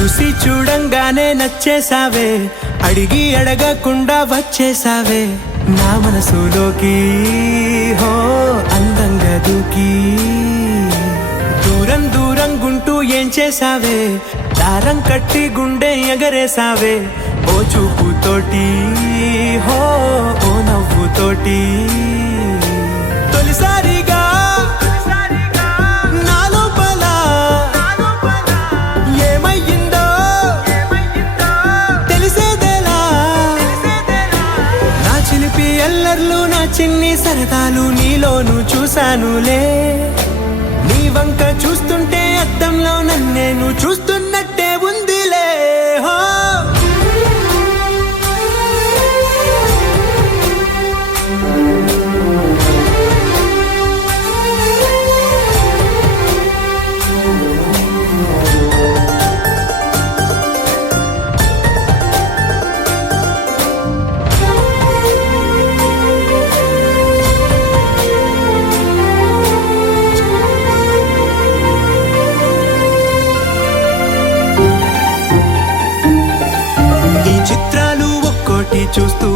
చూసి చూడంగానే నచ్చేసావే, అడిగి అడగకుండా వచ్చేసావే నా మనసులోకి. హో అందంగా దూకి దూరం దూరం గుంటూ ఏం చేసావే, దారం కట్టి గుండె ఎగరేసావే ఓ చూపుతోటి, హో ఓ నవ్వుతోటి. తొలిసారిగా నా లోపల ఏమయ్యిందో తెలిసేదేలా. నా చిలిపి ఎల్లర్లు నా చిన్ని సరదాలు నీలోను చూశానులే. నీ వంక చూస్తుంటే అద్దంలో నన్నేను చూస్తున్నట్టే ఉందిలే. హో చిత్రాలు ఒక్కోటి చూస్తూ